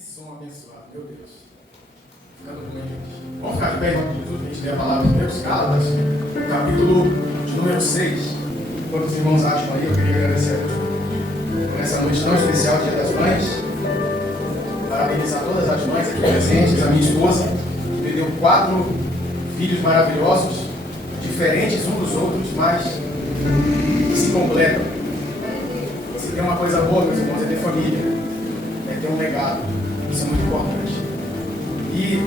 som abençoado, meu Deus. Fica todo mundo, gente. Vamos ficar de pé em nome de Jesus, a gente lê a palavra de Deus, Gálatas, capítulo de número 6. Enquanto os irmãos acham aí, eu queria agradecer a Deus por essa noite tão especial, Dia das Mães. Parabenizar todas as mães aqui presentes, a minha esposa, que me deu 4 filhos maravilhosos, diferentes uns dos outros, mas que se completam. Se tem uma coisa boa, meus irmãos, é ter família, é ter um legado. Isso é muito importante. E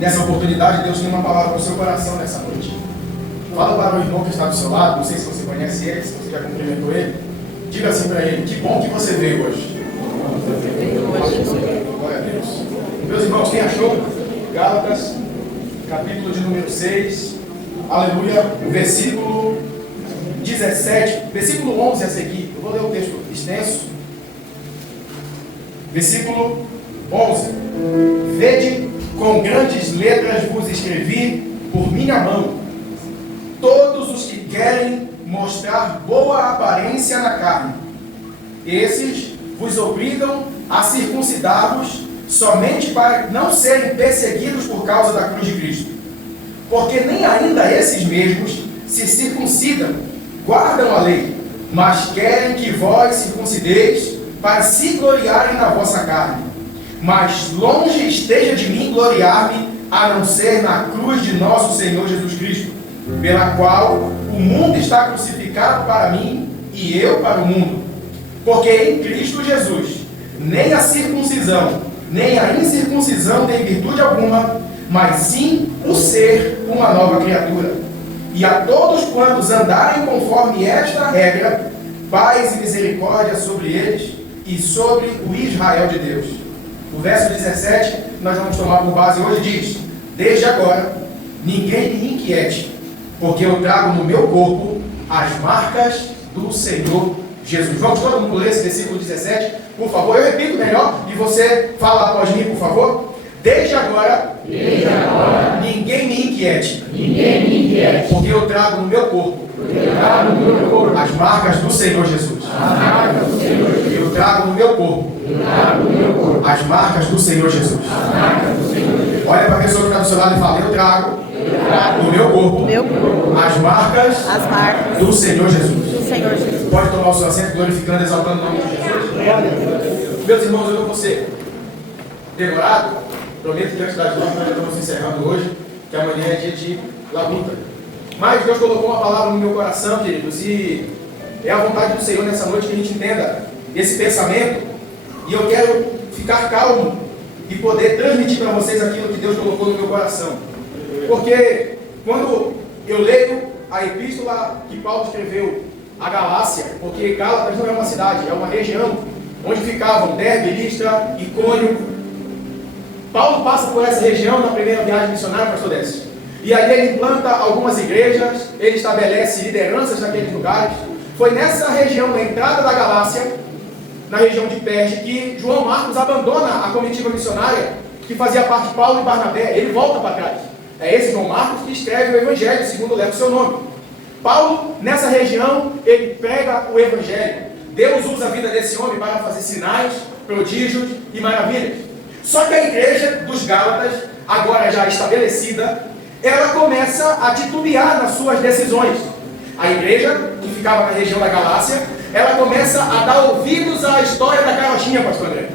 nessa oportunidade, Deus tem uma palavra para o seu coração nessa noite. Fala para o irmão que está do seu lado, não sei se você conhece ele, se você já cumprimentou ele. Diga assim para ele: que bom que você veio hoje. Glória a Deus. Meus irmãos, quem achou? Gálatas, capítulo de número 6, aleluia, versículo 17, versículo 11 a seguir. Eu vou ler o texto extenso. Versículo 11: Vede, com grandes letras vos escrevi por minha mão, todos os que querem mostrar boa aparência na carne, esses vos obrigam a circuncidar-vos somente para não serem perseguidos por causa da cruz de Cristo. Porque nem ainda esses mesmos se circuncidam, guardam a lei, mas querem que vós circuncideis para se gloriarem na vossa carne. Mas longe esteja de mim gloriar-me, a não ser na cruz de nosso Senhor Jesus Cristo, pela qual o mundo está crucificado para mim e eu para o mundo. Porque em Cristo Jesus, nem a circuncisão, nem a incircuncisão tem virtude alguma, mas sim o ser uma nova criatura. E a todos quantos andarem conforme esta regra, paz e misericórdia sobre eles e sobre o Israel de Deus. O verso 17, nós vamos tomar por base hoje, diz: desde agora, ninguém me inquiete, porque eu trago no meu corpo as marcas do Senhor Jesus. Vamos todo mundo ler esse versículo 17, por favor. Eu repito melhor e você fala após mim, por favor. Desde agora, ninguém me inquiete, porque eu trago no meu corpo as marcas do Senhor Jesus. Eu trago no meu corpo as marcas do Senhor Jesus. Olha para a pessoa que está do seu lado e fala: eu trago no meu corpo as marcas do Senhor Jesus. Pode tomar o seu assento, glorificando e exaltando o nome de Jesus. Meus irmãos, eu vou ser demorado. Prometo que antes das 9 nós já estamos encerrando hoje, que amanhã é dia de labuta. Mas Deus colocou uma palavra no meu coração, queridos, e é a vontade do Senhor nessa noite que a gente entenda esse pensamento. E eu quero ficar calmo e poder transmitir para vocês aquilo que Deus colocou no meu coração. Porque quando eu leio a epístola que Paulo escreveu à Galácia, porque Gálatas não é uma cidade, é uma região onde ficavam Derbe, Listra, Icônio. Paulo passa por essa região na primeira viagem missionária, pastor Décio. E aí ele implanta algumas igrejas, ele estabelece lideranças naqueles lugares. Foi nessa região, na entrada da Galácia, na região de Perge, que João Marcos abandona a comitiva missionária que fazia parte de Paulo e Barnabé. Ele volta para trás. É esse João Marcos que escreve o Evangelho, segundo leva o seu nome. Paulo, nessa região, ele prega o Evangelho. Deus usa a vida desse homem para fazer sinais, prodígios e maravilhas. Só que a igreja dos Gálatas, agora já estabelecida, ela começa a titubear nas suas decisões. A igreja, que ficava na região da Galácia, ela começa a dar ouvidos à história da carochinha, pastor André.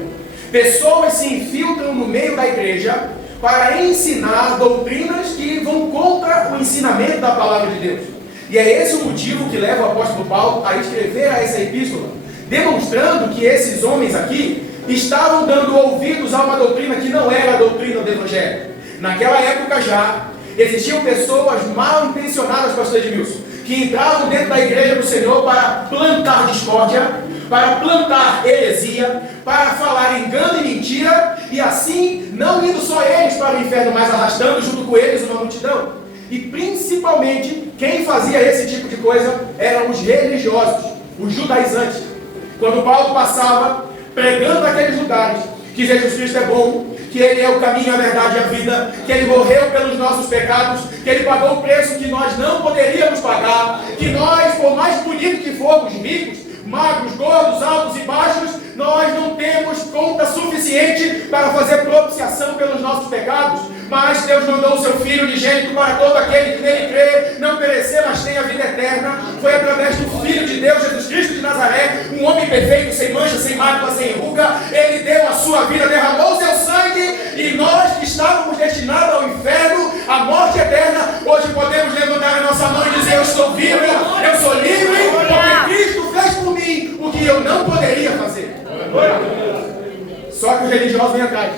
Pessoas se infiltram no meio da igreja para ensinar doutrinas que vão contra o ensinamento da palavra de Deus. E é esse o motivo que leva o apóstolo Paulo a escrever a essa epístola, demonstrando que esses homens aqui estavam dando ouvidos a uma doutrina que não era a doutrina do Evangelho. Naquela época já existiam pessoas mal intencionadas, pastor Edmilson, que entravam dentro da igreja do Senhor para plantar discórdia, para plantar heresia, para falar engano e mentira, e assim não indo só eles para o inferno, mas arrastando junto com eles uma multidão. E principalmente quem fazia esse tipo de coisa eram os religiosos, os judaizantes. Quando Paulo passava pregando naqueles lugares que Jesus Cristo é bom, que Ele é o caminho, a verdade e a vida, que Ele morreu pelos nossos pecados, que Ele pagou o preço que nós não poderíamos pagar, que nós, por mais bonitos que formos, ricos, magros, gordos, altos e baixos, nós não temos conta suficiente para fazer propiciação pelos nossos pecados, mas Deus mandou o seu Filho unigênito para todo aquele que nele crê, não perecer, mas tenha vida eterna. Foi através do Filho de Deus, Jesus Cristo de Nazaré, um homem perfeito, sem mancha, sem mácula, sem ruga. Ele deu a sua vida, derramou o seu sangue, e nós que estávamos destinados ao inferno, à morte eterna, hoje podemos levantar a nossa mão e dizer: eu estou vivo, eu sou livre, porque Cristo fez por mim o que eu não poderia fazer. Só que os religiosos vêm atrás.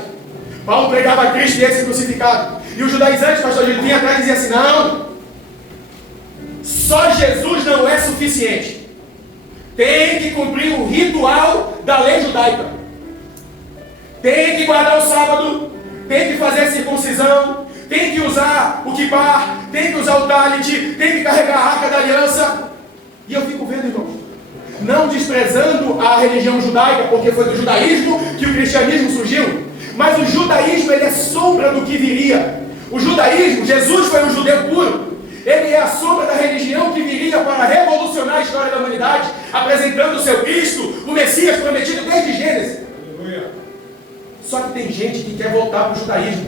Paulo pregava a Cristo e esse crucificado. E os judaizantes, pastor Gil, vinham atrás e diziam assim: não, só Jesus não é suficiente. Tem que cumprir o ritual da lei judaica. Tem que guardar o sábado, tem que fazer a circuncisão, tem que usar o kippah, tem que usar o talit, tem que carregar a arca da aliança. E eu fico vendo, irmãos, não desprezando a religião judaica, porque foi do judaísmo que o cristianismo surgiu, mas o judaísmo, ele é sombra do que viria. O judaísmo, Jesus foi um judeu puro, ele é a sombra da religião que viria para revolucionar a história da humanidade, apresentando o seu Cristo, o Messias prometido desde Gênesis. Só que tem gente que quer voltar para o judaísmo.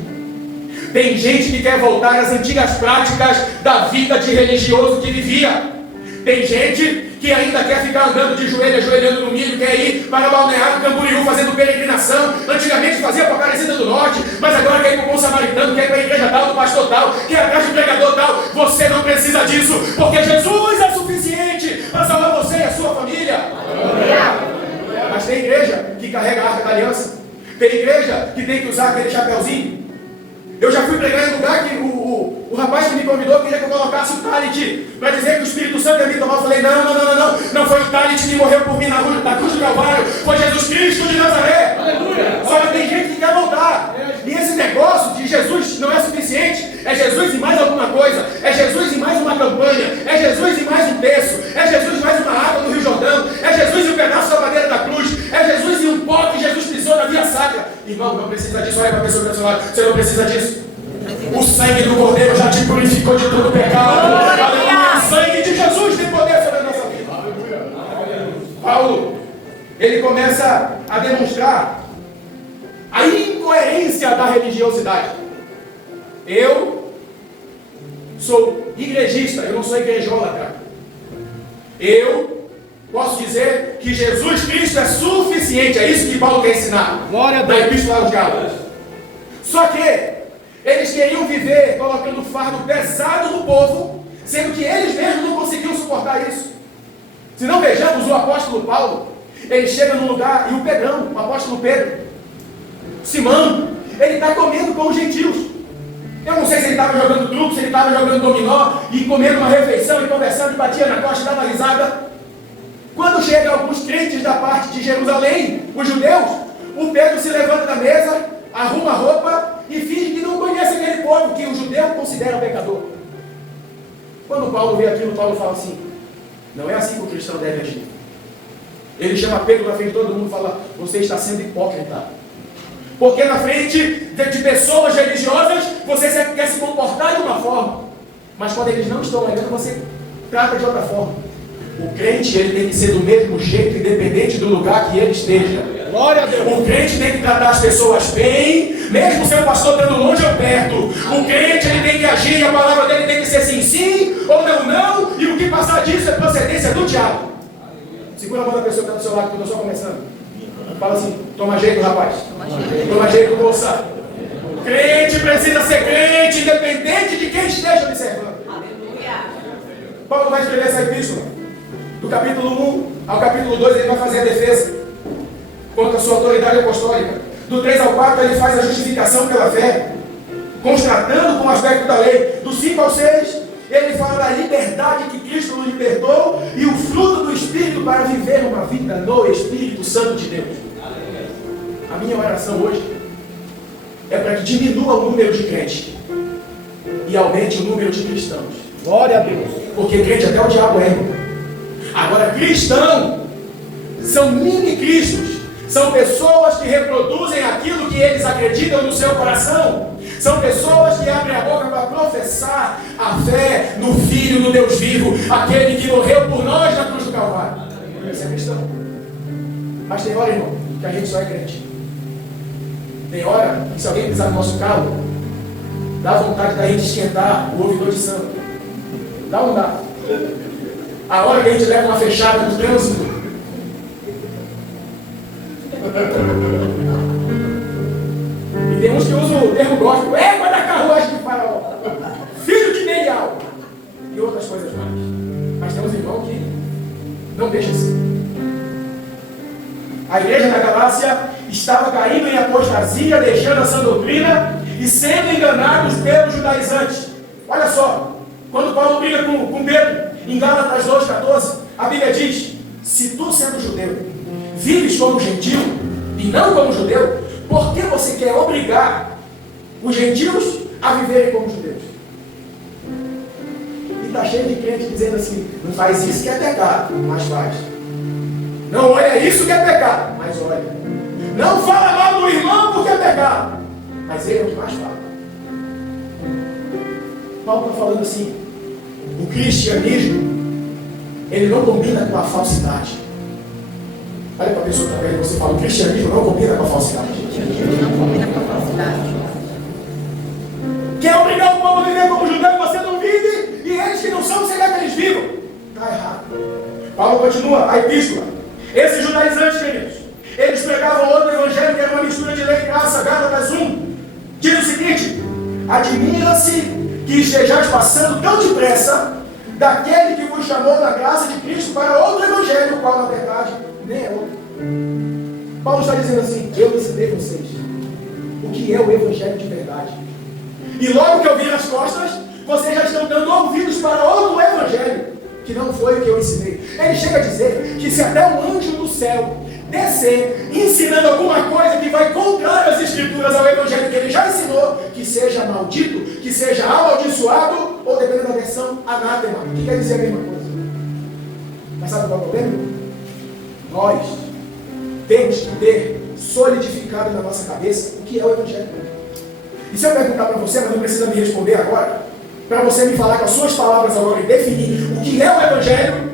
Tem gente que quer voltar às antigas práticas da vida de religioso que vivia. Tem gente que ainda quer ficar andando de joelho, ajoelhando no milho, quer ir para Balneário Camboriú fazendo peregrinação. Antigamente fazia para a Aparecida do Norte, mas agora quer ir para o Bom Samaritano, quer ir para a igreja tal, do pastor tal, quer ir atrás do pregador tal. Você não precisa disso, porque Jesus é suficiente para salvar você e a sua família. Mas tem igreja que carrega a arca da aliança. Tem igreja que tem que usar aquele chapéuzinho. Eu já fui pregar em lugar que o rapaz que me convidou queria que eu colocasse o talit para dizer que o Espírito Santo ia me tomar. Eu falei: não foi o talit que morreu por mim na cruz do Calvário, foi Jesus Cristo de Nazaré. Aleluia. Só que tem gente que quer voltar. E esse negócio de Jesus não é suficiente. É Jesus e mais alguma coisa. É Jesus e mais uma campanha. É Jesus e mais um terço. É Jesus e mais uma água do Rio Jordão. É Jesus e um pedaço da madeira da cruz. É Jesus e um pó que Jesus pisou na via sacra. Irmão, não precisa disso. Olha para a pessoa do seu lado. Você não precisa disso. O sangue do Cordeiro já te purificou de todo pecado. Aleluia. O sangue de Jesus tem poder sobre a nossa vida. Paulo, ele começa a demonstrar a incoerência da religiosidade. Eu sou igrejista, eu não sou igrejólatra. Eu posso dizer que Jesus Cristo é suficiente. É isso que Paulo quer ensinar na Epístola aos Gálatas. Só que eles queriam viver colocando fardo pesado no povo, sendo que eles mesmos não conseguiam suportar isso. Se não vejamos o apóstolo Paulo, ele chega num lugar e o Pedrão, o apóstolo Pedro, Simão, ele está comendo com os gentios. Eu não sei se ele estava jogando truco, se ele estava jogando dominó e comendo uma refeição e conversando, e batia na costa e dava risada. Quando chegam alguns crentes da parte de Jerusalém, os judeus, o Pedro se levanta da mesa, arruma a roupa e finge que não conhece aquele povo que o judeu considera pecador. Quando Paulo vê aquilo, Paulo fala assim: não é assim que o cristão deve agir. Ele chama Pedro na frente de todo mundo e fala: você está sendo hipócrita. Porque na frente de pessoas religiosas você quer se comportar de uma forma, mas quando eles não estão olhando, você trata de outra forma. O crente, ele tem que ser do mesmo jeito, independente do lugar que ele esteja. Glória a Deus. O crente tem que tratar as pessoas bem, mesmo seu pastor estando longe ou perto. O crente, ele tem que agir, e a palavra dele tem que ser sim, sim, ou não, não, e o que passar disso é procedência do diabo. Segura a mão da pessoa que está do seu lado, que eu estou só começando. Fala assim: toma jeito, rapaz. Toma jeito, moça. O crente precisa ser crente, independente de quem esteja observando. Paulo vai escrever essa epístola. Do capítulo 1 ao capítulo 2 ele vai fazer a defesa contra a sua autoridade apostólica. Do 3 ao 4 ele faz a justificação pela fé, constatando com o aspecto da lei. Do 5 ao 6 ele fala da liberdade que Cristo nos libertou e o fruto do Espírito para viver uma vida no Espírito Santo de Deus. A minha oração hoje é para que diminua o número de crentes e aumente o número de cristãos. Glória a Deus. Porque crente até o diabo é, irmão. Agora, cristão são mini-cristos, são pessoas que reproduzem aquilo que eles acreditam no seu coração, são pessoas que abrem a boca para professar a fé no Filho do Deus vivo, aquele que morreu por nós na cruz do Calvário. Esse é cristão. Mas tem hora, irmão, que a gente só é crente. Tem hora que se alguém pisar no nosso carro, dá vontade da gente esquentar o ouvidor de samba. Dá ou não dá? A hora que a gente leva uma fechada no trânsito. E tem uns que usam o termo gospel. Égua da carruagem de Faraó. Filho de Belial. E outras coisas mais. Mas tem uns irmãos que não deixam assim. A igreja da Galácia estava caindo em apostasia, deixando a sã doutrina e sendo enganados pelos judaizantes. Olha só, quando Paulo briga com Pedro, em Gálatas 2,14, a Bíblia diz: se tu, sendo judeu, vives como gentil e não como judeu, por que você quer obrigar os gentios a viverem como judeus? E está cheio de crente dizendo assim: não faz isso que é pecado, mas faz. Não olha isso que é pecado, mas olha. Não fala mal do irmão porque é pecado, mas ele é o que mais fala. Paulo está falando assim: o cristianismo, ele não combina com a falsidade. Olha para a pessoa que está vendo, você fala: o cristianismo não combina com a falsidade. O cristianismo não combina com a falsidade. Quer obrigar o povo a viver como judeu e você não vive, e eles que não são, você quer que eles vivam? Está errado. Paulo continua a epístola. Esses judaizantes, queridos, eles pregavam outro evangelho que era uma mistura de lei e graça. Gálatas 1 diz o seguinte: admira-se que estejais passando tão depressa daquele que vos chamou da graça de Cristo para outro evangelho, qual na verdade nem é outro. Paulo está dizendo assim: eu ensinei vocês o que é o evangelho de verdade, e logo que eu vi as costas, vocês já estão dando ouvidos para outro evangelho que não foi o que eu ensinei. Ele chega a dizer que se até um anjo do céu descer ensinando alguma coisa que vai contra as escrituras ao evangelho que ele já ensinou, que seja maldito, que seja amaldiçoado, ou dependendo da versão, anátema, que quer dizer a mesma coisa. Mas sabe qual é o problema? Nós temos que ter solidificado na nossa cabeça o que é o evangelho. E se eu perguntar para você, mas não precisa me responder agora, para você me falar com as suas palavras agora e definir o que é o evangelho,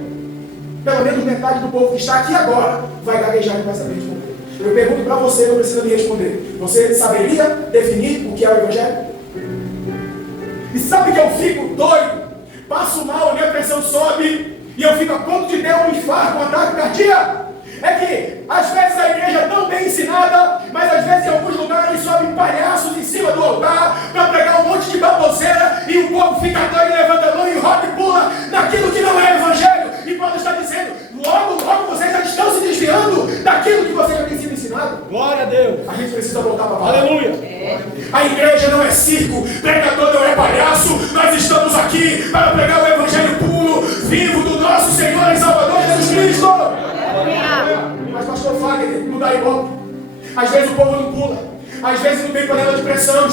pelo menos metade do povo que está aqui agora vai gaguejar e não vai saber responder. Eu pergunto para você, não precisa me responder. Você saberia definir o que é o evangelho? E sabe que eu fico doido, passo mal, a minha pressão sobe e eu fico a ponto de ter um infarto, um ataque cardíaco? É que às vezes a igreja é tão bem ensinada, mas às vezes em alguns lugares sobem palhaços em cima do altar para pregar um monte de baboseira e o povo fica doido, levanta a mão e roda e pula naquilo que não é evangelho. E Paulo está dizendo: logo vocês já estão se desviando daquilo que vocês já têm sido ensinado. Glória a Deus. A gente precisa voltar para a palavra. Aleluia. A igreja não é circo, pregador não é palhaço. Nós estamos aqui para pregar o evangelho puro, vivo do nosso Senhor e Salvador Jesus Cristo. Mas pastor Fagner, não dá ibope. Às vezes o povo não pula, às vezes não tem panela de pressão.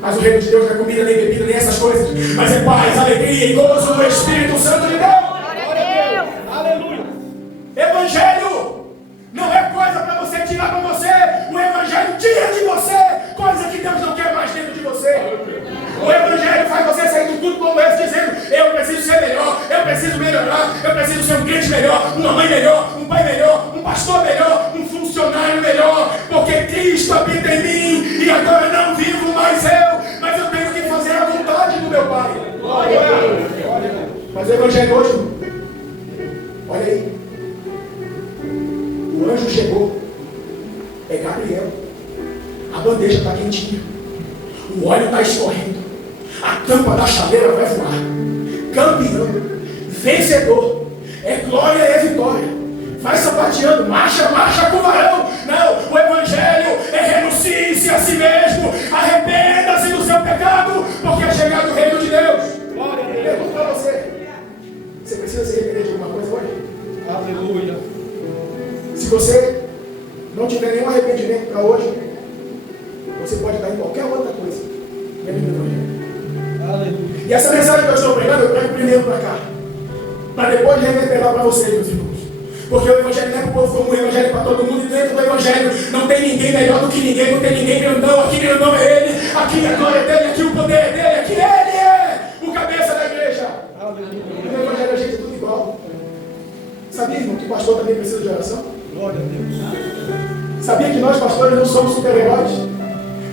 Mas o reino de Deus não é comida, nem bebida, nem essas coisas. Mas é paz, alegria e gozo do Espírito Santo de Deus. Aleluia. Evangelho não é coisa para você tirar para você. O evangelho tira de você coisa que Deus não quer mais dentro de você. O evangelho faz você sair do culto como esse, dizendo: eu preciso ser melhor, eu preciso melhorar, eu preciso ser um crente melhor, uma mãe melhor, um pai melhor, um pastor melhor, um funcionário melhor, porque Cristo habita em mim e agora não vivo mais eu, mas eu tenho que fazer a vontade do meu Pai. Glória a Deus. Mas o evangelho hoje, olha aí, o anjo chegou, é Gabriel, a bandeja está quentinha, o óleo está escorrendo, a tampa da chaleira vai voar. Campeão, vencedor, é glória e é vitória. Vai sapateando, marcha com o varão. Não, o evangelho é renuncie-se a si mesmo, arrependa-se do seu pecado, porque é chegado o reino de Deus. Glória a Deus. Pergunto para você: você precisa se arrepender de alguma coisa hoje? Aleluia. Se você não tiver nenhum arrependimento para hoje, você pode estar em qualquer outra coisa menos no evangelho. Aleluia. E essa mensagem que eu estou pregando, eu prego primeiro para cá, para depois reverberar para vocês, meus irmãos. Porque o evangelho não é para o povo comum, o evangelho é para todo mundo. E dentro do evangelho não tem ninguém melhor do que ninguém, não tem ninguém grandão. Aqui grandão é ele, aqui a glória é dele, aqui o poder é dele, aqui ele é o cabeça da igreja. E no evangelho a gente é tudo igual. Sabia, irmão, que o pastor também precisa de oração? Glória a Deus. Sabia que nós, pastores, não somos super-heróis?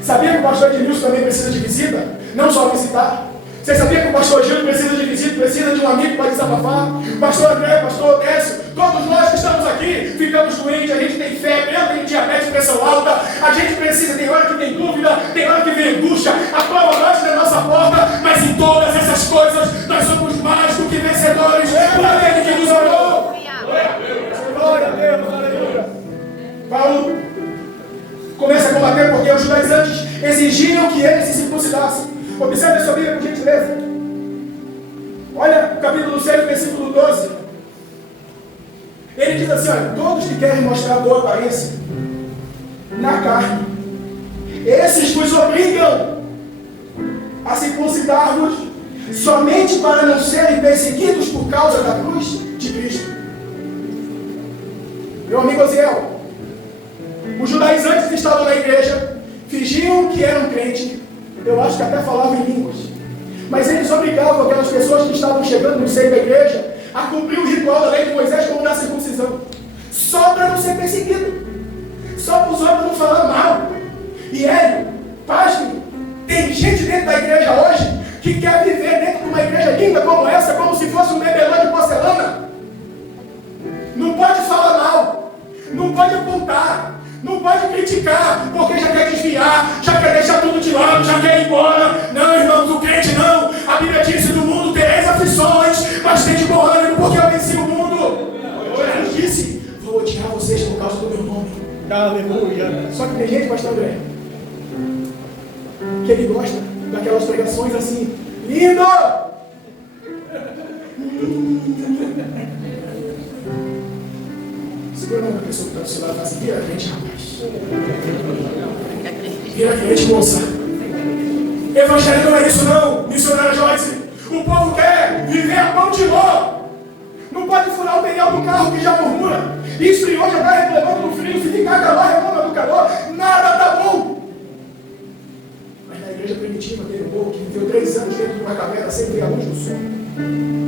Sabia que o pastor Edmilson também precisa de visita? Não só visitar. Você sabia que o pastor Gil precisa de visita, precisa de um amigo para desabafar? Pastor André, pastor Odécio, todos nós que estamos aqui ficamos doentes, a gente tem febre, eu tenho diabetes, pressão alta, a gente precisa, tem hora que tem dúvida, tem hora que vem angústia, a prova bate na nossa porta, mas em todas essas coisas nós somos mais do que vencedores por aquele que nos amou. Glória a Deus, aleluia. Paulo começa a combater porque os judaizantes exigiam que ele se circuncidasse. Observe a sua Bíblia, por gentileza. Olha o capítulo 6, versículo 12. Ele diz assim, olha, todos que querem mostrar boa aparência na carne, esses vos obrigam a circuncidar-vos somente para não serem perseguidos por causa da cruz de Cristo. Meu amigo Oziel, os judaizantes que estavam na igreja fingiam que eram crentes. Eu acho que até falavam em línguas. Mas eles obrigavam aquelas pessoas que estavam chegando no seio da igreja a cumprir o ritual da lei de Moisés como da circuncisão. Só para não ser perseguido. Só para os outros não falar mal. E Hélio, pasme, tem gente dentro da igreja hoje que quer viver dentro de uma igreja linda como essa, como se fosse um bebelão de porcelana. Não pode falar mal. Não pode apontar. Não pode criticar, porque já quer desviar, já quer deixar tudo de lado, já quer ir embora. Não, irmãos, o crente não. A Bíblia disse, do mundo tereis aflições, mas tem de bom ânimo, porque eu venci o mundo. Jesus disse, vou odiar vocês por causa do meu nome. Aleluia. Só que tem gente, pastor André, que ele gosta daquelas pregações assim, lindo! Segura a mão da pessoa que está do seu lado e fala assim, vira crente, rapaz. Vira crente, moça. Evangelho não é isso não, missionária Joyce. O povo quer viver a pão de ló. Não pode furar o pneu do carro que já murmura. Esfriou, já está reclamando no frio. Se ficar calor, reclama do calor. Nada tá bom. Mas na igreja primitiva, aquele povo que viveu 3 anos dentro de uma caverna sem ver a luz do sol.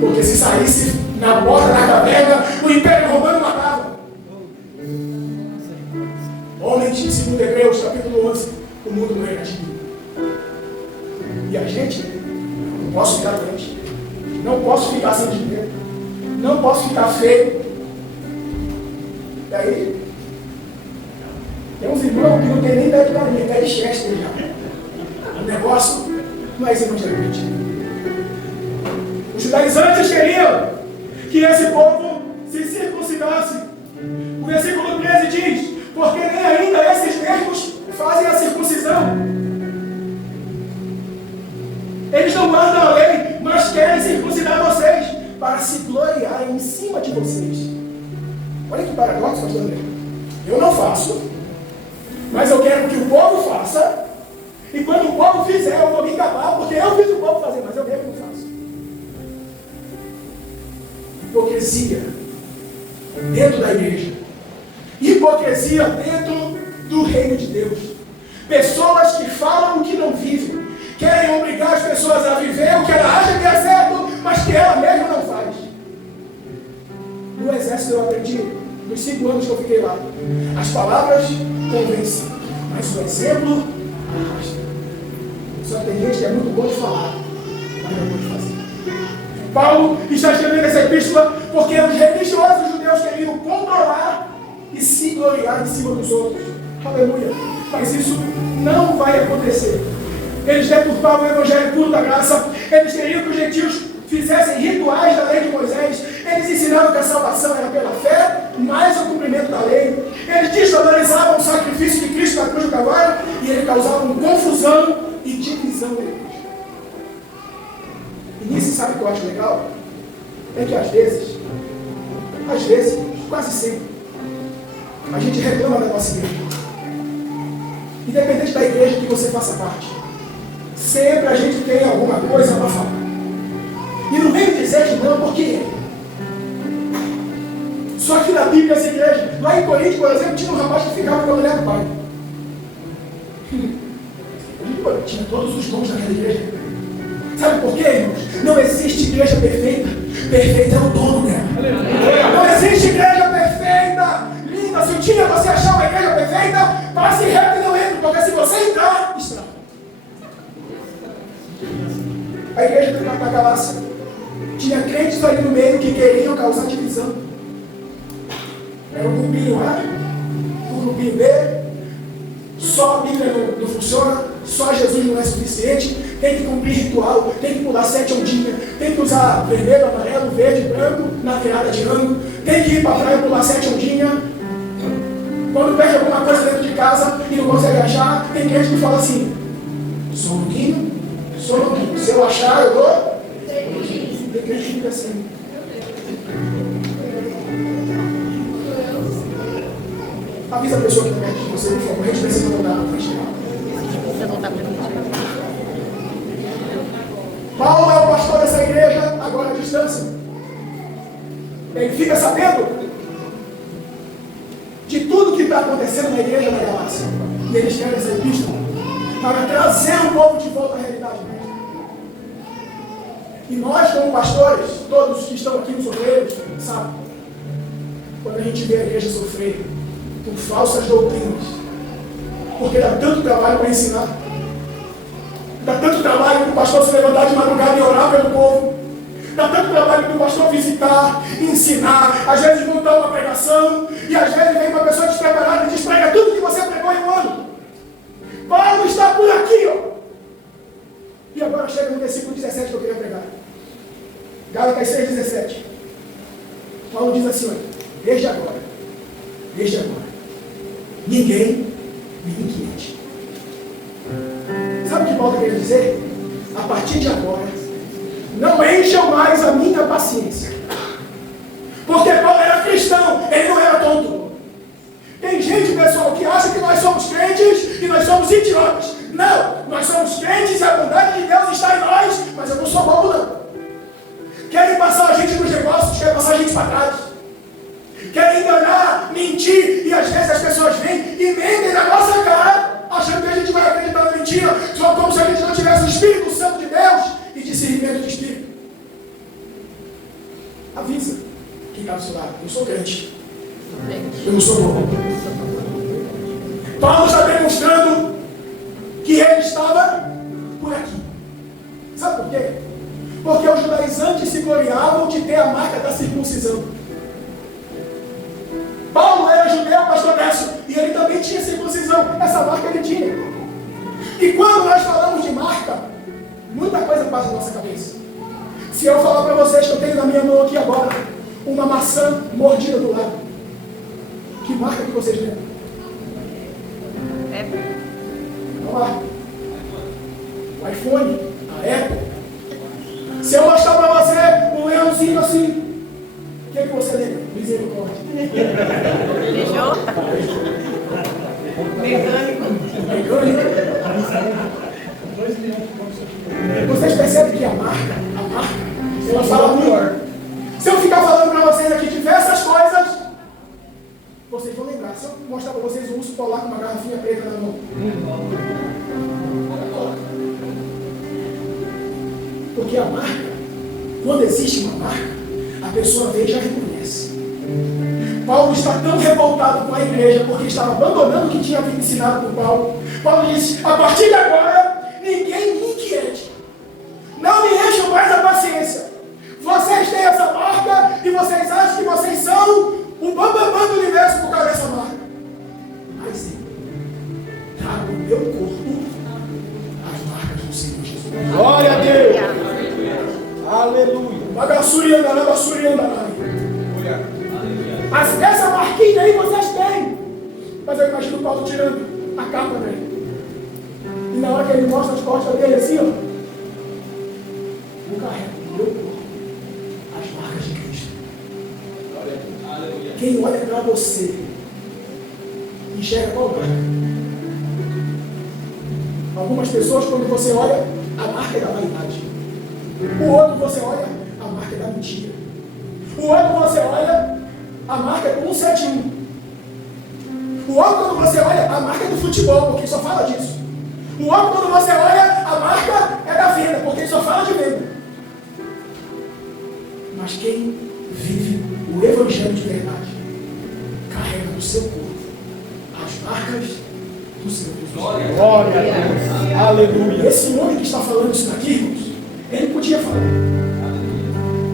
Porque se saísse na porta da caverna, o Império Romano matava. Homens, segundo Hebreus, capítulo 11, o mundo não é negativo. E a gente, não posso ficar doente, não posso ficar sem dinheiro, não posso ficar feio. E aí, tem uns irmãos que não tem nem ideia de galinha, até de Chester já. O negócio não é esse evangelho. Os judaizantes queriam que esse povo se circuncidasse. O versículo 13 diz, porque nem ainda esses mesmos fazem a circuncisão. Eles não guardam a lei, mas querem circuncidar vocês, para se gloriarem em cima de vocês. Olha que paradoxo, pastor André. Eu não faço, mas eu quero que o povo faça, e quando o povo fizer, eu vou me engabar, porque eu fiz o povo fazer, mas eu mesmo não faço. Hipocrisia dentro da igreja. Hipocrisia dentro do reino de Deus. Pessoas que falam o que não vivem, querem obrigar as pessoas a viver o que ela acha que é certo, mas que ela mesma não faz. No exército eu aprendi, nos 5 anos que eu fiquei lá, as palavras convencem, mas o exemplo arrasta. Só que tem gente que é muito bom de falar, mas não é bom de fazer. Paulo está escrevendo essa epístola porque os religiosos judeus queriam controlar e se gloriar em cima dos outros. Aleluia. Mas isso não vai acontecer. Eles deturpavam o evangelho puro da graça. Eles queriam que os gentios fizessem rituais da lei de Moisés. Eles ensinavam que a salvação era pela fé, mais o cumprimento da lei. Eles desvalorizavam o sacrifício de Cristo na cruz do Calvário e eles causavam confusão e divisão da igreja. E nisso, sabe o que eu acho legal? É que às vezes, quase sempre, a gente reclama da nossa igreja. Independente da igreja que você faça parte, sempre a gente tem alguma coisa para falar. E não vem dizer que não, porque só que na Bíblia essa igreja, lá em Corinto, por exemplo, tinha um rapaz que ficava com a mulher do pai. Tinha todos os dons naquela igreja. Sabe por quê, irmãos? Não existe igreja perfeita. Perfeita é o dono dela. Não existe igreja perfeita. Linda, se um dia você achar uma igreja perfeita, Galácia. Tinha crentes ali no meio que queriam causar divisão. Era um grupinho A, um grupinho B. Só a Bíblia não funciona, só Jesus não é suficiente. Tem que cumprir ritual, tem que pular 7 ondinhas, tem que usar vermelho, amarelo, verde, branco na virada de ano, tem que ir para a praia pular 7 ondinhas. Quando perde alguma coisa dentro de casa e não consegue achar, tem gente que fala assim: sou louquinho, se eu achar eu dou. Tem gente que fica assim. Avisa a pessoa que está perto de você, por favor, a gente precisa voltar para frente. Paulo é o pastor dessa igreja, agora à distância. Ele fica sabendo de tudo que está acontecendo na igreja da Galácia. E ele escreve essa epístola para trazer o povo de volta à realidade mesmo. E nós, como pastores, todos que estão aqui nos obreiros, sabem, quando a gente vê a igreja sofrer por falsas doutrinas, porque dá tanto trabalho para ensinar, dá tanto trabalho para o pastor se levantar de madrugada e orar pelo povo, dá tanto trabalho para o pastor visitar, ensinar, às vezes montar uma pregação, e às vezes vem uma pessoa despreparada e desprega tudo que você pregou em um ano. Paulo está por aqui, ó. E agora chega no versículo 17 que eu queria pregar. Gálatas 6,17. Paulo diz assim, olha, desde agora, ninguém me inquiete. Sabe o que Paulo quer dizer? A partir de agora, não encham mais a minha paciência. Porque Paulo era cristão, ele não era tonto. Tem gente, pessoal, que acha que nós somos crentes e nós somos idiotas. Não, nós somos crentes e a bondade de Deus está em nós, mas eu não sou bobo, não. Querem passar a gente nos negócios, querem passar a gente para trás. Querem enganar, mentir, e às vezes as pessoas vêm e mentem na nossa cara, achando que a gente vai acreditar na mentira, só como se a gente não tivesse o Espírito Santo de Deus e discernimento de Espírito. Avisa quem está do seu lado: eu sou crente, eu não sou bobo. Paulo está demonstrando que ele estava por aqui. Sabe por quê? Porque os judaizantes se gloriavam de ter a marca da circuncisão. Paulo era judeu, pastor Décio, e ele também tinha circuncisão. Essa marca ele tinha. E quando nós falamos de marca, muita coisa passa na nossa cabeça. Se eu falar para vocês que eu tenho na minha mão aqui agora uma maçã mordida do lado, que marca que vocês lembram? Vamos lá. O iPhone, a Apple. Se eu mostrar para você um leãozinho assim, o que você lembra? Misericórdia. Beijou? Mecânico. Vocês percebem que a marca, ela fala melhor. Se eu ficar falando para vocês aqui diversas coisas, vocês vão lembrar. Se eu mostrar para vocês um urso polar com uma garrafinha preta na mão. Porque a marca, quando existe uma marca, a pessoa vê e já reconhece. Paulo está tão revoltado com a igreja porque estava abandonando o que tinha sido ensinado por Paulo. Paulo disse: a partir de agora, ninguém me inquiete. Não me encham mais a paciência. Vocês têm essa marca e vocês acham que vocês são o bambambam do universo por causa dessa marca. Mas eu trago no meu corpo as marcas do Senhor Jesus. Glória a Deus. Aleluia. Mas essa marquinha aí vocês têm. Mas eu imagino o Paulo tirando a capa dele. E na hora que ele mostra as costas dele assim, ó, eu carrego no meu corpo as marcas de Cristo. Quem olha para você enxerga qual marca? Algumas pessoas, quando você olha, a marca é da vaidade. O outro você olha, a marca é da mentira. O outro você olha, a marca é do 171. O outro, quando você olha, a marca é do futebol, porque só fala disso. O outro, quando você olha, a marca é da venda, porque só fala de venda. Mas quem vive o Evangelho de verdade carrega no seu corpo as marcas do Senhor Jesus. Glória a Deus. Aleluia. Esse homem que está falando isso daqui, irmãos, Ele podia falar.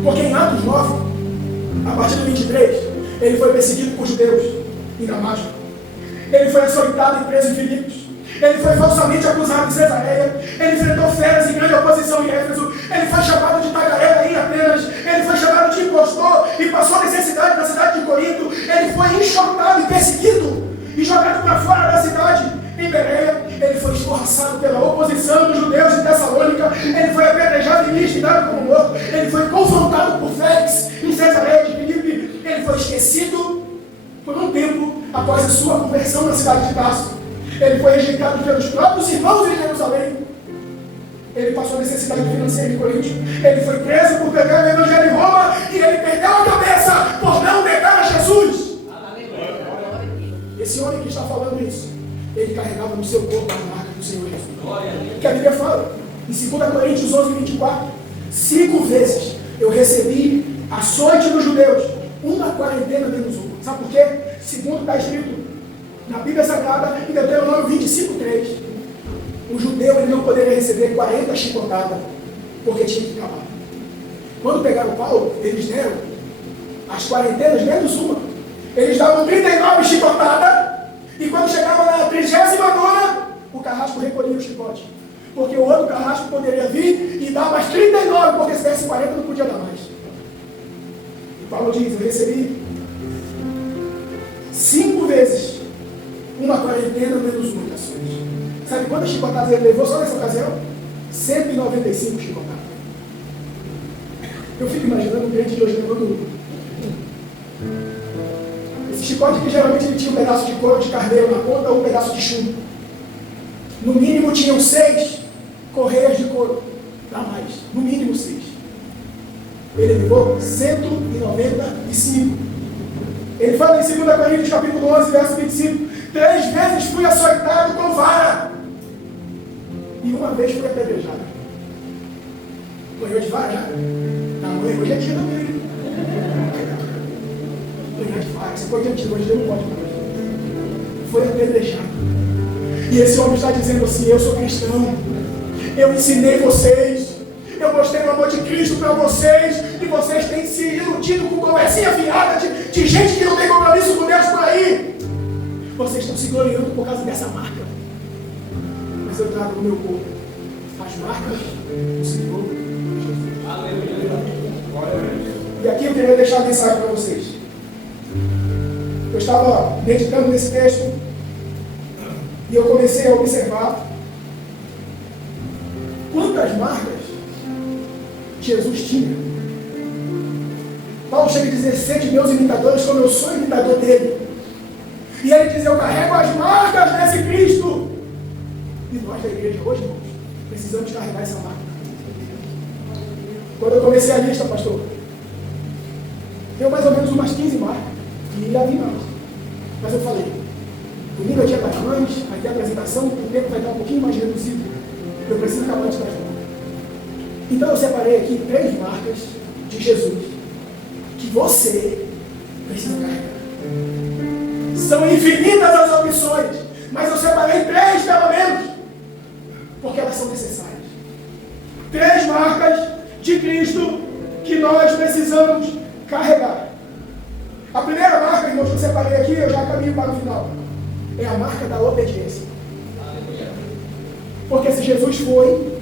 Porque em Atos 9, a partir do 23, ele foi perseguido por judeus em Damasco. Ele foi açoitado e preso em Filipos. Ele foi falsamente acusado em Cesareia. Ele enfrentou feras e grande oposição em Éfeso. Ele foi chamado de tagarela em Atenas. Ele foi chamado de impostor e passou necessidade na cidade de Corinto. Ele foi enxotado e perseguido e jogado para fora da cidade em Bereia. Ele foi escorraçado pela oposição dos judeus de Tessalônica. Ele foi apedrejado e Listra e dado como morto. Ele foi confrontado por Félix em Cesareia de Filipe. Ele foi esquecido por um tempo após a sua conversão na cidade de Tarso. Ele foi rejeitado pelos próprios irmãos em Jerusalém. Ele passou necessidade financeira em Corinto. Ele foi preso por pregar o evangelho em Roma. E ele perdeu a cabeça por não negar a Jesus. Esse homem que está falando isso, ele carregava no seu corpo a marca do Senhor Jesus. Que a Bíblia fala, em 2 Coríntios 11, 24, 5 vezes eu recebi açoite dos judeus, uma quarentena menos uma. Sabe por quê? Segundo está escrito na Bíblia Sagrada, em Deuteronômio 25, 3, o judeu ele não poderia receber 40 chicotadas, porque tinha que acabar. Quando pegaram Paulo, eles deram as quarentenas menos uma. Eles davam 39 chicotadas, e quando chegava na 39ª, o carrasco recolhia o chicote. Porque o outro carrasco poderia vir e dar mais 39, porque se desse 40 não podia dar mais. E Paulo diz, eu recebi 5 vezes uma quarentena menos uma ações. Sabe quantas chicotadas ele levou só nessa ocasião? 195 chicotadas. Eu fico imaginando um crente de hoje levando esse chicote que geralmente ele tinha um pedaço de couro de carneiro na ponta ou um pedaço de chumbo. No mínimo tinham 6 correias de couro. Dá mais. No mínimo 6. Ele levou 195. Ele fala em 2 Coríntios capítulo 11, verso 25. 3 vezes fui açoitado com vara. E uma vez fui apedrejado. Apanhou de vara já? Não, hoje é dia também. Apanhou de vara. Essa coisa de hoje não pode mais. Foi apedrejado. E esse homem está dizendo assim, eu sou cristão. Eu ensinei vocês. Eu mostrei o amor de Cristo para vocês. E vocês têm se iludido com conversinha fiada de gente que não tem compromisso com Deus por aí. Vocês estão se gloriando por causa dessa marca. Mas eu trago no meu corpo as marcas do Senhor Jesus. Aleluia. E aqui eu queria deixar a mensagem para vocês. Eu estava meditando nesse texto e eu comecei a observar quantas marcas Jesus tinha. Paulo chega a dizer, sede meus imitadores como eu sou imitador dele. E ele diz, eu carrego as marcas desse Cristo. E nós da igreja hoje, irmãos, precisamos carregar essa marca. Quando eu comecei a lista, pastor, deu mais ou menos umas 15 marcas. E já vi mais. Mas eu falei, domingo é dia das mães, vai ter apresentação, o tempo vai estar um pouquinho mais reduzido. Eu preciso acabar de das mães. Então eu separei aqui 3 marcas de Jesus que você precisa carregar. São infinitas as opções, mas eu separei 3 pelo menos, porque elas são necessárias. 3 marcas de Cristo que nós precisamos carregar. A primeira marca, irmãos, que eu separei aqui, eu já caminho para o final, é a marca da obediência. Porque se Jesus foi,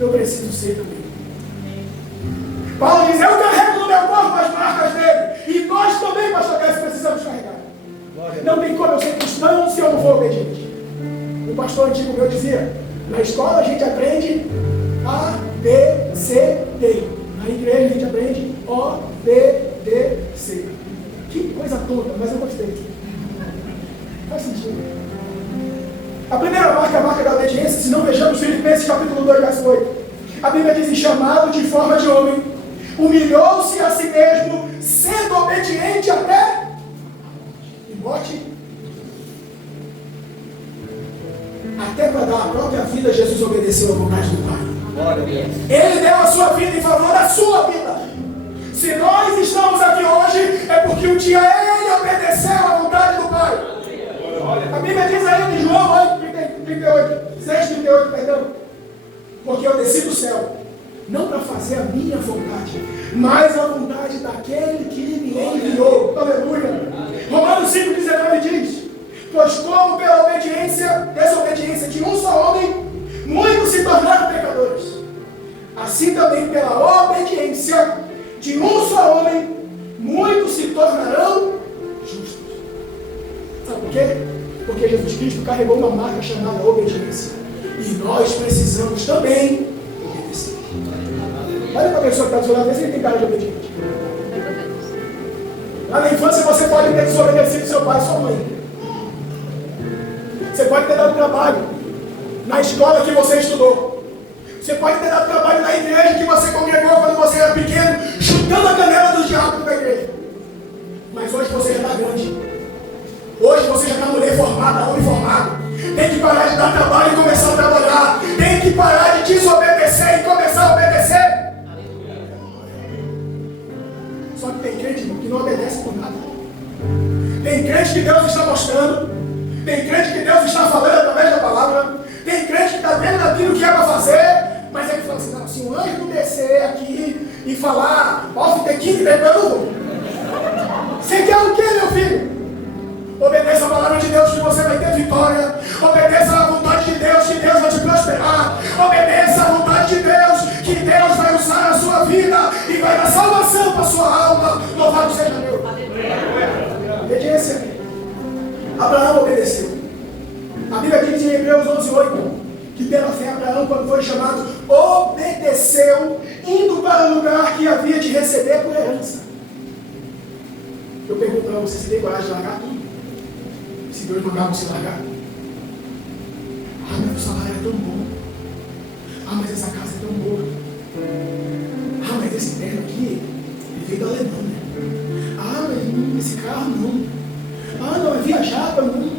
eu preciso ser também. Paulo diz, eu carrego no meu corpo as marcas dele. E nós também, pastor Cássio, precisamos carregar. Não tem como eu ser cristão se eu não for obediente. O pastor antigo meu dizia, na escola a gente aprende A, B, C, D. Na igreja a gente aprende O, B, D, C. Que coisa toda, mas eu gostei. Faz sentido. A primeira marca é a marca da obediência. Se não vejamos Filipenses capítulo 2, verso 8. A Bíblia diz, chamado de forma de homem, humilhou-se a si mesmo, sendo obediente até morte. Até para dar a própria vida, Jesus obedeceu à vontade do Pai. Ele deu a sua vida em favor da sua vida. Se nós estamos aqui hoje, é porque um dia ele obedeceu à vontade do Pai. A Bíblia diz ainda em João 8, 38, 6, 38, perdão. Porque eu desci do céu, não para fazer a minha vontade, mas a vontade daquele que me enviou. Aleluia. Romanos 5,19 diz: pois como pela desobediência de um só homem, muitos se tornaram pecadores, assim também pela obediência de um só homem, muitos se tornarão justos. Sabe por quê? Porque Jesus Cristo carregou uma marca chamada obediência. E nós precisamos também obedecer. Olha para a pessoa que está do seu lado, vê se ele tem cara de obediente. Lá na infância você pode ter desobedecido seu pai e sua mãe. Você pode ter dado trabalho na escola que você estudou. Você pode ter dado trabalho na igreja que você congregou quando você era pequeno, chutando a canela dos diabos da igreja. Mas hoje você já está grande. Hoje você já está mulher formada, homem formado. Tem que parar de dar trabalho e começar a trabalhar. Tem que parar de desobedecer e começar a obedecer. Só que tem crente que não obedece por nada. Tem crente que Deus está mostrando. Tem crente que Deus está falando através da palavra. Tem crente que está vendo aquilo que é para fazer. Mas ele fala assim: não, se um anjo descer aqui e falar off the king, eu não vou. Você quer o quê, meu filho? Obedeça a palavra de Deus que você vai ter vitória. Obedeça a vontade de Deus que Deus vai te prosperar. Obedeça a vontade de Deus que Deus vai usar a sua vida e vai dar salvação para a sua alma. Louvado seja Deus. Obediência. Abraão obedeceu. A Bíblia diz em Hebreus 11:8 que pela fé Abraão, quando foi chamado, obedeceu, indo para o lugar que havia de receber por herança. Eu pergunto para você: se tem coragem de largar tudo? Se Deus mandar você largar? Ah, mas o salário é tão bom. Ah, mas essa casa é tão boa. Ah, mas esse terno aqui, ele veio da Alemanha. Ah, mas esse carro não. Ah, não, é viajar para mim.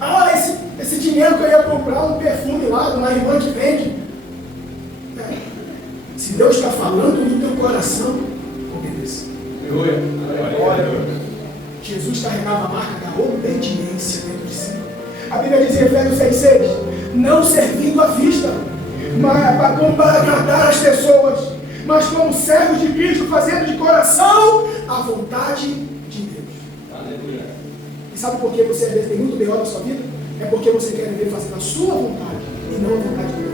Ah, esse dinheiro que eu ia comprar um perfume lá de uma irmã que vende. Se Deus está falando no teu coração, obedeça. Jesus carregava a marca da obediência dentro de si. A Bíblia diz em Efésios 6,6: não servindo à vista, mas como para agradar as pessoas, mas como servos de Cristo, fazendo de coração a vontade de Deus. Aleluia. E sabe por que você às vezes tem muito B.O. na sua vida? É porque você quer viver fazendo a sua vontade e não a vontade de Deus.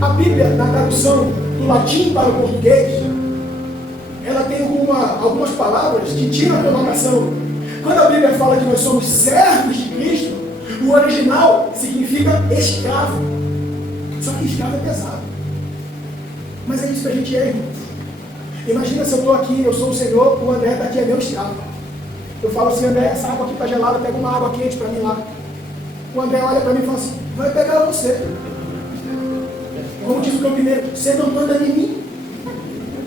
A Bíblia, na tradução do latim para o português, ela tem algumas palavras que tiram a conotação. Quando a Bíblia fala que nós somos servos de Cristo, o original significa escravo. Só que escravo é pesado. Mas é isso que a gente é, irmão. Imagina se eu estou aqui, eu sou o Senhor, o André está aqui, é meu escravo. Eu falo assim: André, essa água aqui está gelada, pega uma água quente para mim lá. O André olha para mim e fala assim: vai pegar você. Como diz o campineiro, você não manda em mim.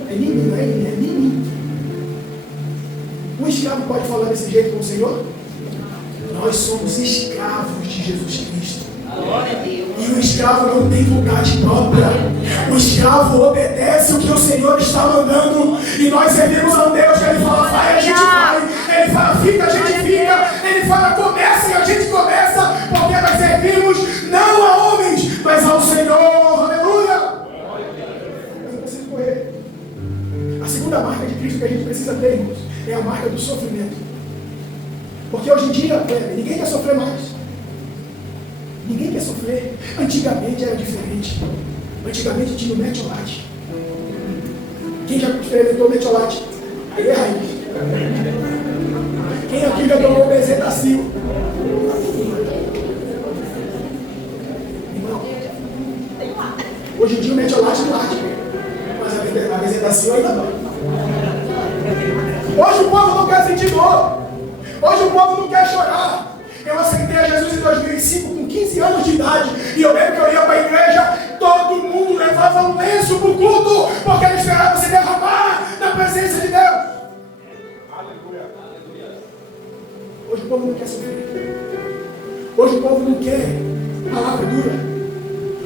É em mim, não é em mim, é em mim. Um escravo pode falar desse jeito com o Senhor? Nós somos escravos de Jesus Cristo. E o escravo não tem vontade própria. O escravo obedece o que o Senhor está mandando. E nós servimos a um Deus que Ele fala: vai, a gente vai. Ele fala: fica, a gente fica. Ele fala: começa, e a gente começa. Porque nós servimos não a homens, mas ao Senhor. Aleluia. Eu não preciso correr. A segunda marca de Cristo que a gente precisa ter, irmãos, é a marca do sofrimento. Porque hoje em dia, ninguém quer sofrer mais. Ninguém quer sofrer. Antigamente era diferente. Antigamente tinha o metiolate. Quem já experimentou o metiolate? Aí é raiz. Quem aqui já tomou o bezetacil? Irmão, hoje em dia o metiolate não late. Mas a bezetacil ainda não. Hoje o povo não quer sentir dor. Hoje o povo não quer chorar. Eu aceitei a Jesus em 2005 com 15 anos de idade. E eu lembro que eu ia para a igreja, todo mundo levava um lenço para o culto, porque ele esperava se derramar na presença de Deus. Aleluia. Hoje o povo não quer sofrer. Hoje o povo não quer palavra dura.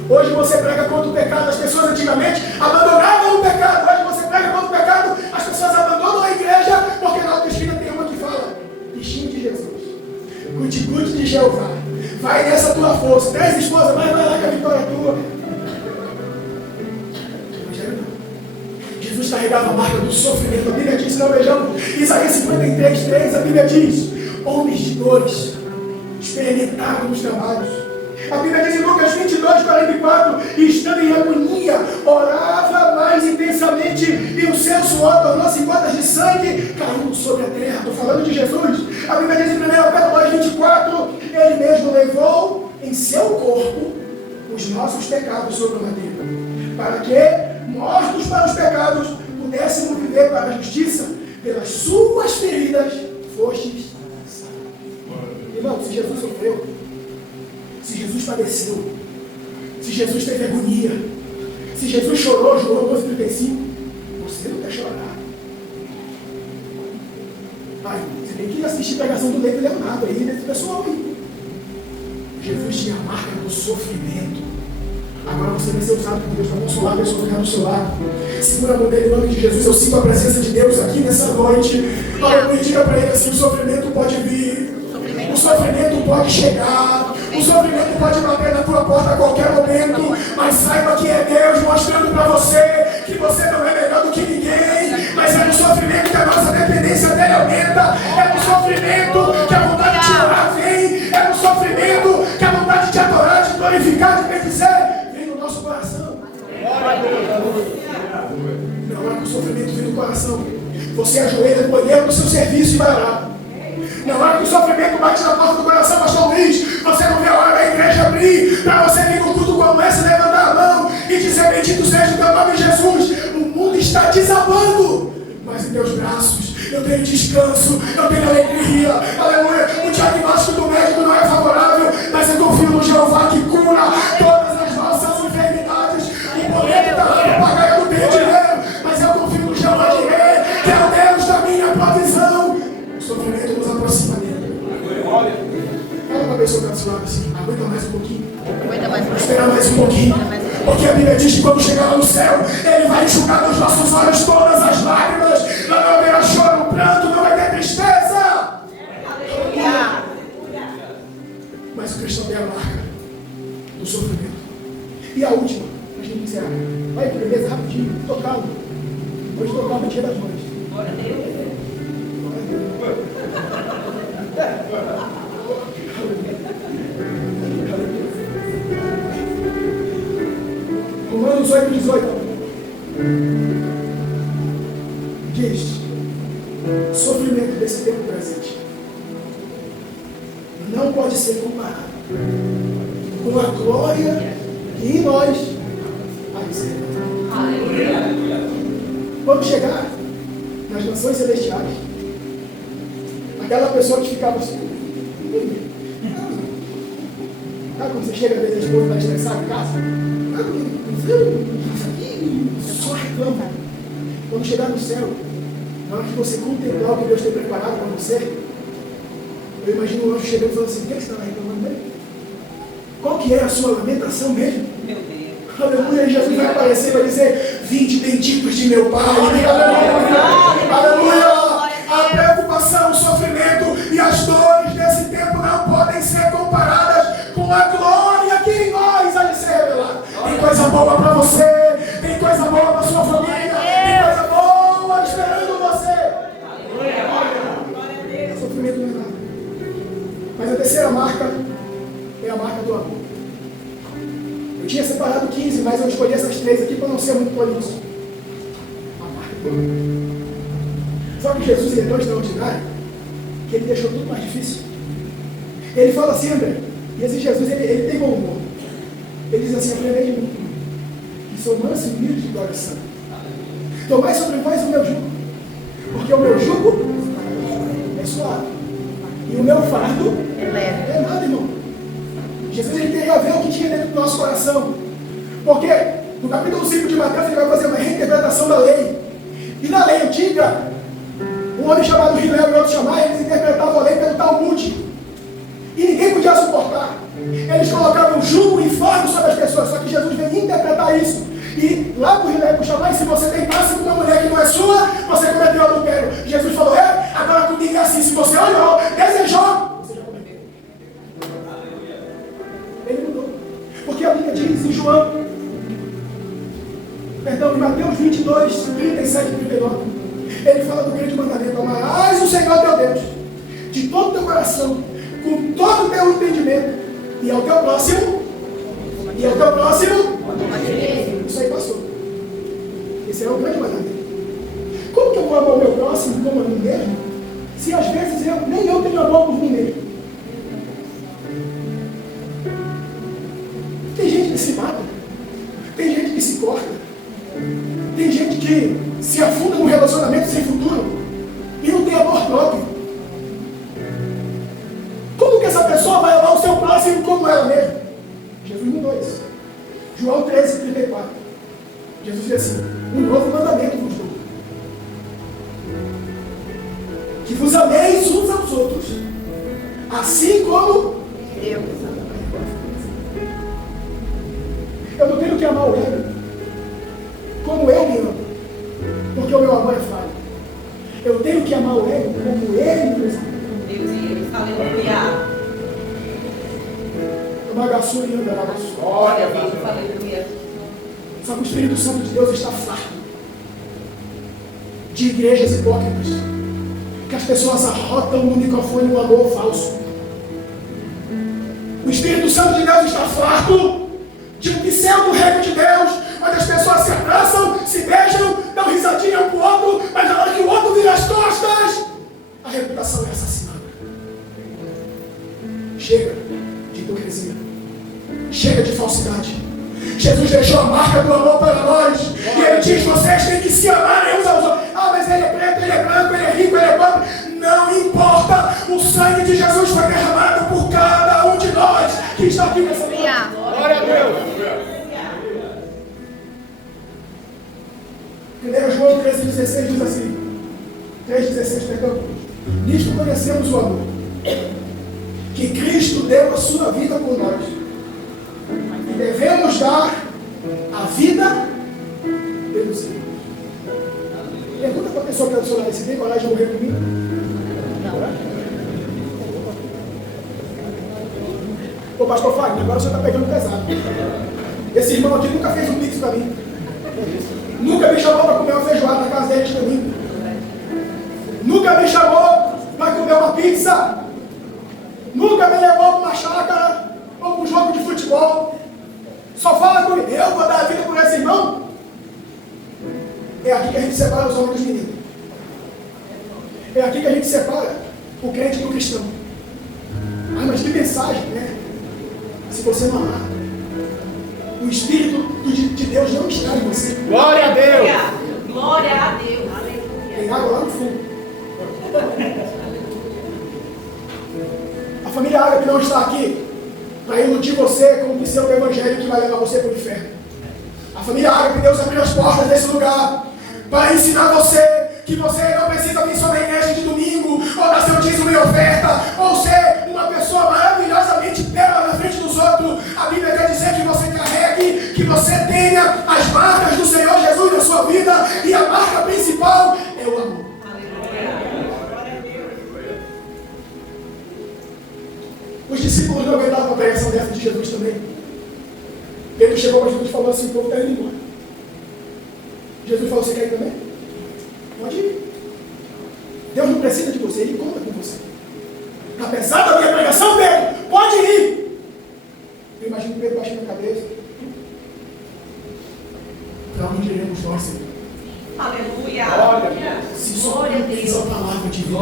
Hoje você prega contra o pecado. As pessoas antigamente abandonavam o pecado. Hoje você prega contra o pecado. As pessoas abandonam a igreja, porque na autoestima tem uma que fala: bichinho de Jesus, cuide de Jeová, vai nessa tua força, 10 esposas, mas vai lá que a vitória é tua. Jesus carregava a marca do sofrimento. A Bíblia diz, não vejamos, Isaías 53:3, a Bíblia diz, homens de dores, experimentaram nos trabalhos. A Bíblia diz em Lucas 22:44, estando em agonia, orava mais intensamente, e o seu suor tornou-se gotas de sangue caindo sobre a terra. Estou falando de Jesus. A Bíblia diz em 1 Pedro 2:24, ele mesmo levou em seu corpo os nossos pecados sobre o madeiro, para que, mortos para os pecados, pudéssemos viver para a justiça. Pelas suas feridas fostes sarados. Irmão, se Jesus sofreu, se Jesus padeceu, se Jesus teve agonia, se Jesus chorou, João 12:35, você não quer chorar. Pai, você tem que assistir a pregação do Leito Leonardo aí, desse pessoal aí. Jesus tinha a marca do sofrimento. Agora você vai ser usado por Deus para consolar a pessoa que está do seu lado. Segura a mão dele em nome de Jesus. Eu sinto a presença de Deus aqui nessa noite. Aleluia. Diga para ele assim: o sofrimento pode vir, o sofrimento pode chegar, o sofrimento pode bater na tua porta a qualquer momento, mas saiba que é Deus mostrando para você que você não é melhor do que ninguém, mas é no sofrimento que a nossa dependência dele aumenta, é no sofrimento que a vontade de te orar vem, é no sofrimento que a vontade de te adorar, de glorificar, de bendizer, vem no nosso coração. Não é que o sofrimento vem do coração. Você ajoelha no banheiro do seu serviço e vai orar. Não é que o sofrimento bate na porta do coração, pastor Luiz. Você não vê a hora da igreja abrir para você vir no culto como esse, levantar a mão e dizer: bendito seja o teu nome, Jesus. O mundo está desabando, mas em teus braços eu tenho descanso, eu tenho alegria. Aleluia. O diagnóstico do médico não é favorável, mas eu confio no Jeová que cura todas as nossas enfermidades. O boleto está dando pagar, eu não tenho dinheiro, mas eu confio no Jeová de Rei, que é o Deus da minha provisão. O sofrimento nos aproxima dele. Fala para a pessoa que está do seu lado assim: aguenta mais um pouquinho. Espera mais um pouquinho. Porque a Bíblia diz que quando chegar lá no céu, ele vai enxugar dos nossos olhos todas as lágrimas. Não haverá choro, pranto, não vai ter tristeza. Mas o cristão tem a marca do sofrimento. E a última, para a gente encerrar. Vai para a beleza rapidinho, estou calmo. Hoje estou calmo, dia das mães. Glória a Deus. Romanos 8:18 diz: sofrimento desse tempo presente não pode ser comparado com a glória que em nós há de ser. Quando chegar nas nações celestiais, aquela pessoa que ficava assim, sabe quando você chega às vezes a esposa está estressada em casa? Só reclama. Quando chegar no céu, na hora que você contemplar o que Deus tem preparado para você, eu imagino o anjo chegando e falando assim: o que você está reclamando mesmo? Qual que é a sua lamentação mesmo? Meu Deus. Aleluia. E Jesus vai aparecer e vai dizer: vinde benditos de meu Pai. Aleluia. Aleluia. A preocupação, o sofrimento e as dores desse tempo não podem ser comparadas com a glória que em nós há de ser revelada. Tem coisa boa para você, tem coisa boa para sua família, tem coisa boa esperando você. O sofrimento não é nada. Mas a terceira marca é a marca do amor. Eu tinha separado 15, mas eu escolhi essas 3 aqui para não ser muito prolixo. A marca do amor. Só que Jesus, ele é tão extraordinário que ele deixou tudo mais difícil. Ele fala assim, André, e esse Jesus, ele tem bom humor. Ele diz assim: aprendei de mim, que sou manso e humilde de coração. Tomai sobre vós o meu jugo, porque o meu jugo é suave, e o meu fardo é nada, irmão. Jesus, ele queria ver o que tinha dentro do nosso coração. Porque no capítulo 5 de Mateus, ele vai fazer uma reinterpretação da lei. E na lei antiga, um homem chamado Hilel e outro chamado, eles interpretavam a lei pelo Talmud. E ninguém podia suportar. Eles colocavam jugo e fardo sobre as pessoas. Só que Jesus veio interpretar isso. E lá para o Hilel e para o Shammai, se você deitasse com uma mulher que não é sua, você cometeu adultério. Jesus falou: agora comigo é assim: se você olhou, desejou, você já cometeu. Ele mudou. Porque a Bíblia diz em João, Perdão, em Mateus 22, 37 e 39, ele fala do grande mandamento: amarás o Senhor teu Deus de todo o teu coração, com todo o teu entendimento, e ao teu próximo, isso aí passou. Esse é o grande mandamento. Como que eu vou amar o meu próximo como a mim mesmo, se às vezes nem eu tenho amor por mim mesmo? Tem gente que se mata, tem gente que se corta, tem gente que se afunda num relacionamento sem futuro e não tem amor próprio. Como que essa pessoa vai amar o seu próximo como ela mesma? Jesus mudou isso. João 13, 34. Jesus diz assim: um novo mandamento vos dou, que vos ameis uns aos outros, assim como Eu. eu não tenho que amar o ego como eu me amo, porque o meu amor é falho. Eu tenho que amar o ego como ele me ama. Aleluia. Magaçu e Andarabaçu. Glória a Deus. Aleluia. Só que o Espírito Santo de Deus está farto de igrejas hipócritas, que as pessoas arrotam no microfone um amor falso. O Espírito Santo de Deus está farto de um pseudo-reino de Deus, onde as pessoas se abraçam, se beijam, dão risadinha um pro outro, mas na hora que o outro vira as costas, a reputação é assassinada. Chega de hipocrisia. Chega de falsidade. Jesus deixou a marca do amor para nós. E ele diz: vocês têm que se amarem uns aos outros. Ah, mas ele é preto, ele é branco, ele é rico, ele é pobre. Não importa. O sangue de Jesus foi derramado por cada um de nós que está aqui nessa noite. Glória a Deus. 1 João 13,16 diz assim: 3,16, perdão. Nisto conhecemos o amor, que Cristo deu a sua vida por nós. E devemos dar a vida pelos irmãos. Pergunta para a pessoa que está do seu lado: você tem coragem de morrer por mim? Ô pastor Fagner, agora o senhor está pegando pesado. Esse irmão aqui nunca fez um pix para mim. Nunca me chamou para comer uma feijoada na casa dele de domingo. Nunca me chamou para comer uma pizza. Nunca me levou para uma chácara ou para um jogo de futebol. Só fala comigo: eu vou dar a vida por esse irmão. É aqui que a gente separa os homens dos meninos. É aqui que a gente separa o crente do cristão. Ah, mas que mensagem, né? Se você não amar, o Espírito de Deus não está em você. Glória a Deus. Glória a Deus. Tem água lá no fundo. A família árabe não está aqui para iludir você com o pseudo-evangelho que vai levar você para o inferno. A família árabe, Deus abriu as portas desse lugar para ensinar você que você não precisa vir só na igreja de domingo, ou dar seu dízimo e oferta, ou ser uma pessoa maravilhosamente bela na frente dos outros. A Bíblia quer dizer que você carregue, que você tenha as marcas do Senhor Jesus na sua vida, e a marca principal é o amor. Os discípulos não aguentavam a pregação dessa de Jesus também. Pedro chegou para Jesus e falou assim: o povo está indo embora. Jesus falou: você quer ir também? Pode ir. Deus não precisa de você, Ele conta com você. Apesar da minha pregação, Pedro, pode ir. Eu imagino Pedro baixando a cabeça. Para onde iremos nós, Senhor? Aleluia. Se só tens a palavra de vida.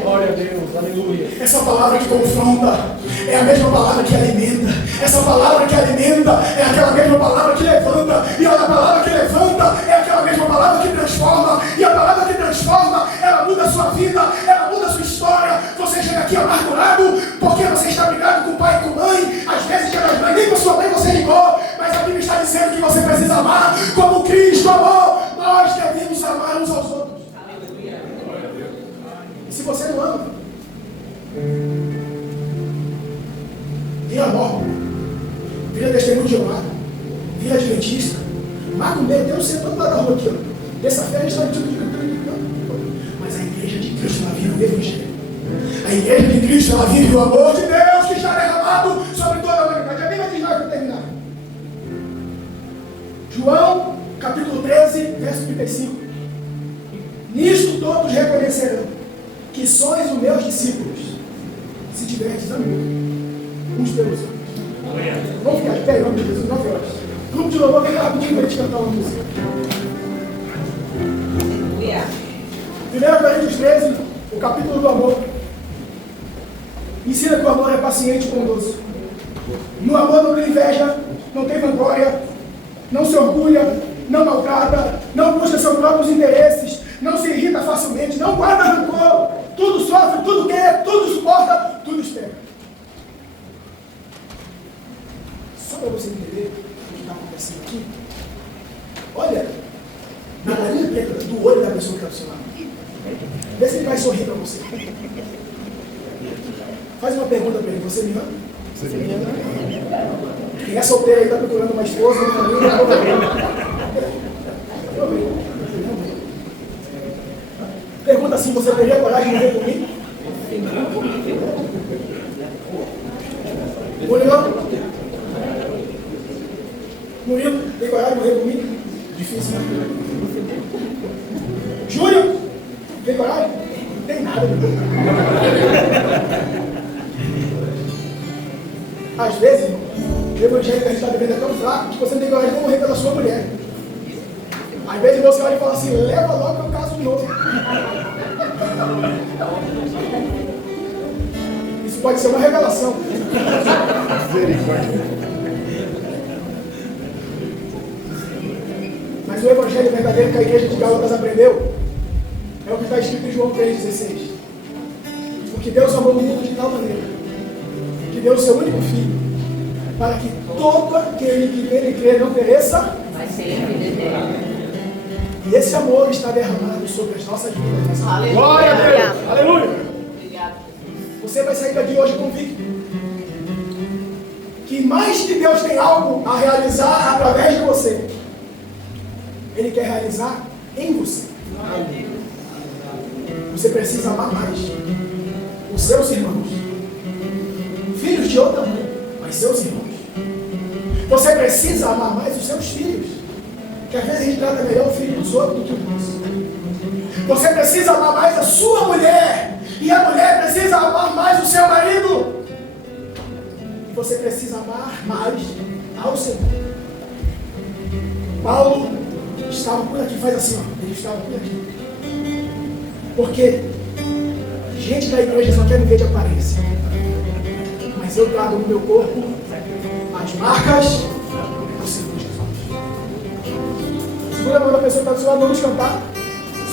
Glória a Deus. Aleluia. Essa palavra que confronta é a mesma palavra que alimenta. Essa palavra que alimenta é aquela mesma palavra que levanta. E a palavra que levanta é aquela mesma palavra que transforma. E a palavra que transforma, ela muda a sua vida, ela muda a sua história. Você chega aqui amargurado porque você está brigado com o pai e com a mãe. Às vezes, nem com a sua mãe você ligou, mas a Bíblia está dizendo que você precisa amar como Cristo amou. Nós devemos amar uns aos outros. E se você não ama, vira morto, vira testemunho de Jeová, vira adventista, macumbeiro, tem um setor lá da rua aqui, ó. Terça-feira a gente está discutindo. Mas a igreja de Cristo, ela vive o Evangelho. A igreja de Cristo, ela vive o amor de Deus que está derramado sobre toda a humanidade. A Bíblia diz lá para terminar. João, capítulo uns pelos outros. Vamos ficar de pé, em nome de Jesus, 9 horas. Grupo de louvor, vem cá rapidinho para a gente cantar uma música. Aleluia. 1 Coríntios 13, o capítulo do amor. Ensina que o amor é paciente e bondoso. No amor não tem inveja, não tem vanglória, não se orgulha, não maltrata, não busca seus próprios interesses, não se irrita facilmente, não guarda rancor, tudo sofre, tudo quer, tudo suporta, tudo espera. Só para você entender o que está acontecendo aqui, olha na bolinha preta do olho da pessoa que está do seu lado. Vê se ele vai sorrir para você. Faz uma pergunta para ele, você me ama? Quem é solteiro aí está procurando uma esposa, uma família, pergunta assim, você teria coragem de morrer por mim? Murilo, tem coragem de morrer por mim? Difícil, né? Júlio, tem coragem? Não tem nada. Às vezes, irmão, o evangelho que a gente está vivendo é tão fraco que você não tem coragem de morrer pela sua mulher. Às vezes você olha e fala assim, leva logo que eu caso de novo. Isso pode ser uma revelação. Mas o evangelho verdadeiro que a igreja de Gálatas aprendeu é o que está escrito em João 3,16. Porque Deus amou o mundo de tal maneira que deu o seu único filho, para que todo aquele que nele crer não pereça, Vai ser vida eterna. e esse amor está derramado sobre as nossas vidas. Aleluia. Glória a Deus. Aleluia. Obrigado. Você vai sair daqui hoje convicto que mais que Deus tem algo a realizar através de você, Ele quer realizar em você. Você precisa amar mais os seus irmãos, filhos de outra mãe, mas seus irmãos. Você precisa amar mais os seus filhos, que às vezes a gente trata melhor o filho dos outros do que o nosso. Você precisa amar mais a sua mulher, e a mulher precisa amar mais o seu marido. E você precisa amar mais ao Senhor. Paulo estava por aqui, faz assim, ó, ele estava por aqui. Porque gente da igreja só quer me ver de aparência. Mas eu trago no meu corpo as marcas do Senhor Jesus. Segura a mão da pessoa que está do seu lado, vamos cantar.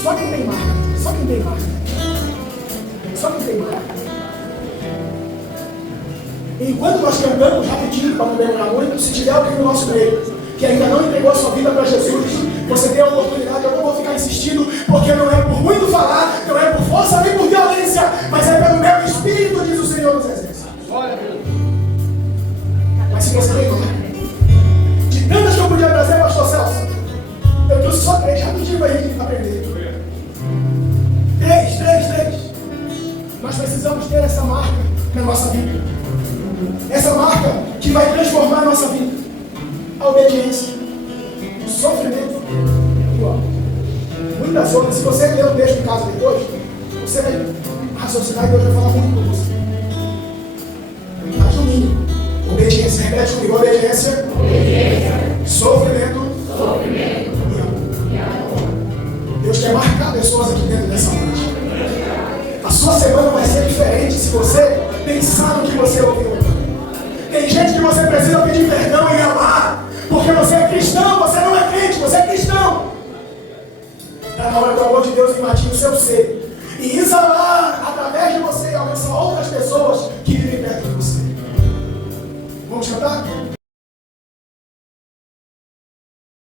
Só quem tem marca, só quem tem marca. Só quem tem marca. Enquanto nós cantamos rapidinho, para não demorar muito, se tiver alguém no nosso meio que ainda não entregou a sua vida para Jesus, você tem a oportunidade. Eu não vou ficar insistindo, porque não é por muito falar, não é por força nem por violência, mas é pelo meu espírito, diz o Senhor dos Exércitos. Mas se você tem marca, de tantas que eu podia trazer, pastor Celso, eu trouxe só 3, rapidinho para a gente aprender. 3. Nós precisamos ter essa marca na nossa vida. Essa marca que vai transformar a nossa vida. A obediência, o sofrimento e o amor. Muitas outras, se você ler o texto em casa depois, você vai raciocinar e Deus vai falar muito com você. Mas no mínimo, obediência, repete comigo, obediência. Sofrimento e amor. Deus quer marcar pessoas aqui dentro dessa noite. A sua semana vai ser diferente se você pensar no que você ouviu. Tem gente que você precisa pedir perdão e amar, porque você é cristão, você não é crente, você é cristão. Está na hora do amor de Deus invadir o seu ser e exalar através de você e alcançar outras pessoas que vivem perto de você. Vamos cantar?